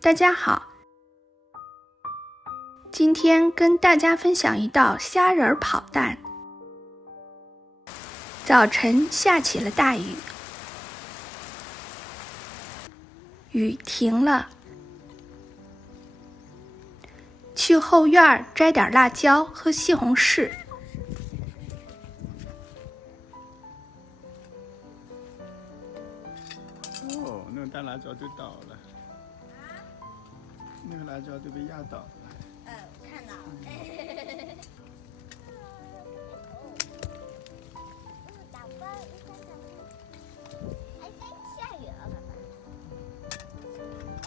大家好，今天跟大家分享一道虾仁跑蛋。早晨下起了大雨，雨停了，去后院摘点辣椒和西红柿。哦，那个大辣椒都倒了。那个辣椒都被压倒了。我看到了。打风，还在下雨了，爸爸。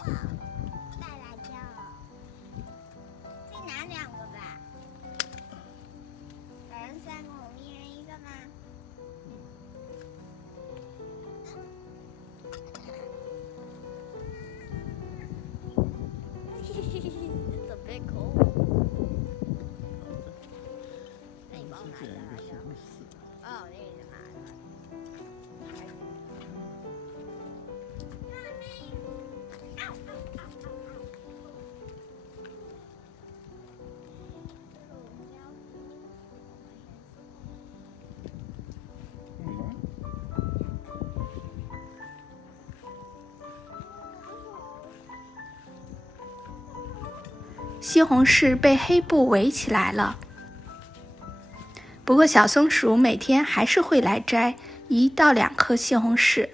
哇，大辣椒，再拿2个吧。2人3个，我们1人1个吗？准备口舞。那你帮我拿一个辣椒。哦，那个是拿的。西红柿被黑布围起来了，不过小松鼠每天还是会来摘1到2颗西红柿。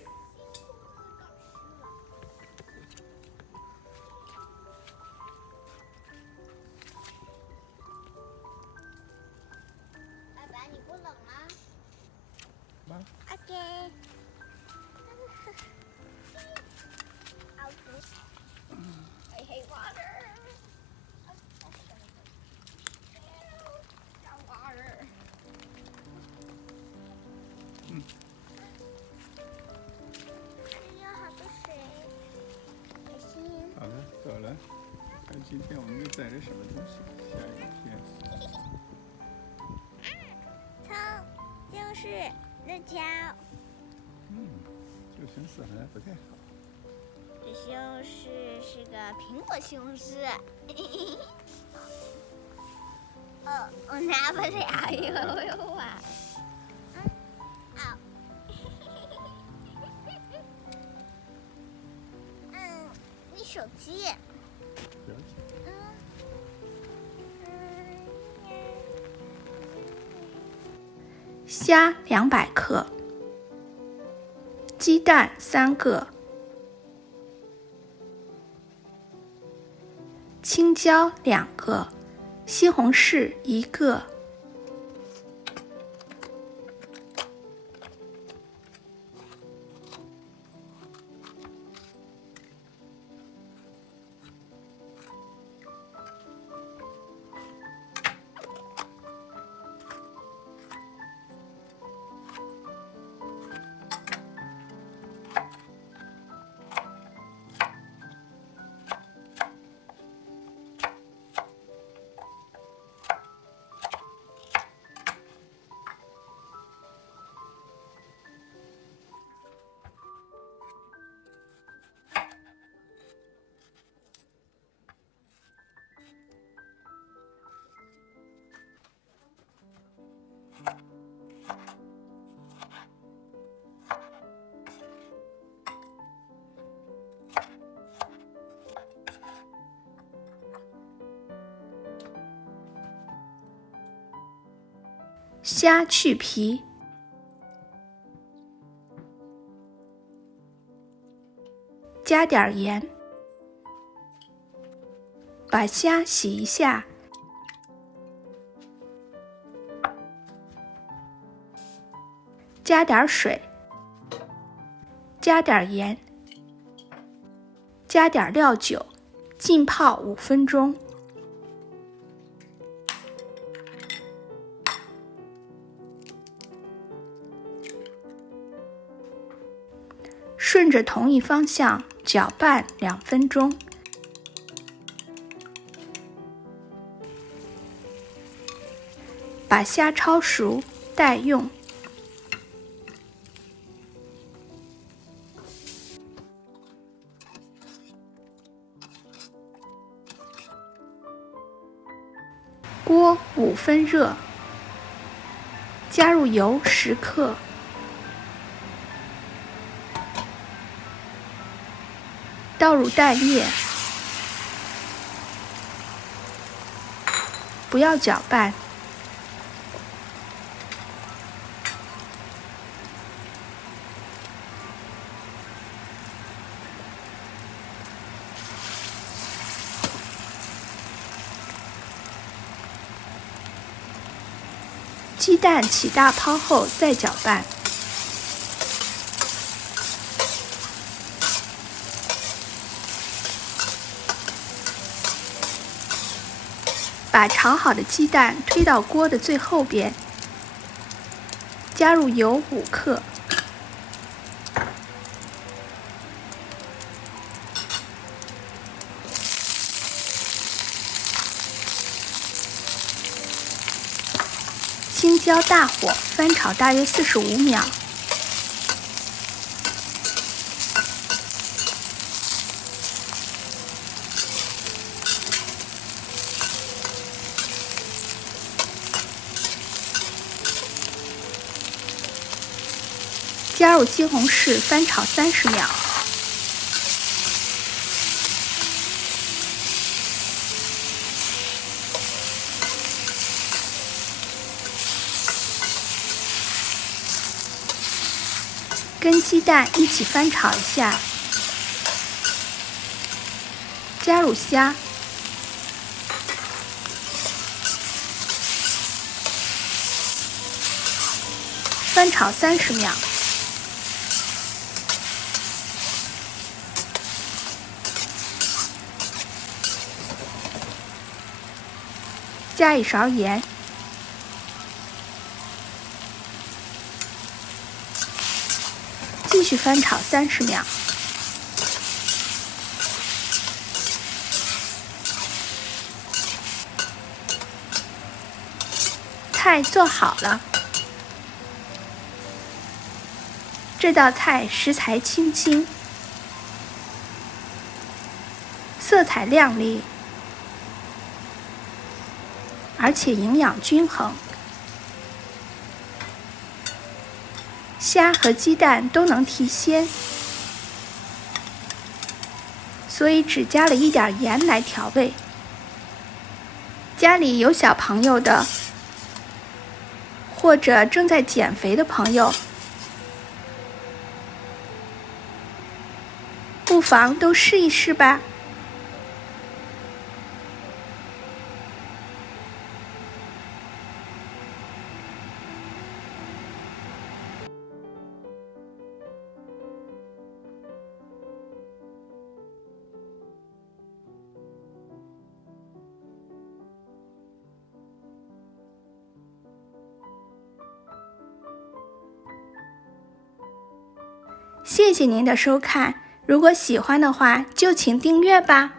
爸爸，你不冷吗？OK。I hate water. Water. 有好多水，开心。好了，走了。看今天我们又载了什么东西？下雨天。葱，西红柿，辣椒。这个粉丝好像不太好。这西红柿是个苹果西红柿。我拿不了，呦啊！你手机。不要紧。虾200克，鸡蛋3个，青椒2个，西红柿1个。虾去皮，加点盐，把虾洗一下，加点水，加点盐，加点料酒，浸泡5分钟。顺着同一方向搅拌2分钟。把虾焯熟待用。锅5分热，加入油10克，倒入蛋液，不要搅拌。鸡蛋起大泡后再搅拌。把炒好的鸡蛋推到锅的最后边，加入油5克，青椒大火翻炒大约45秒，加入西红柿翻炒30秒，跟鸡蛋一起翻炒一下，加入虾，翻炒30秒，加1勺盐，继续翻炒30秒。菜做好了。这道菜食材清新，色彩亮丽，而且营养均衡。虾和鸡蛋都能提鲜，所以只加了一点盐来调味。家里有小朋友的，或者正在减肥的朋友，不妨都试一试吧。谢谢您的收看，如果喜欢的话，就请订阅吧。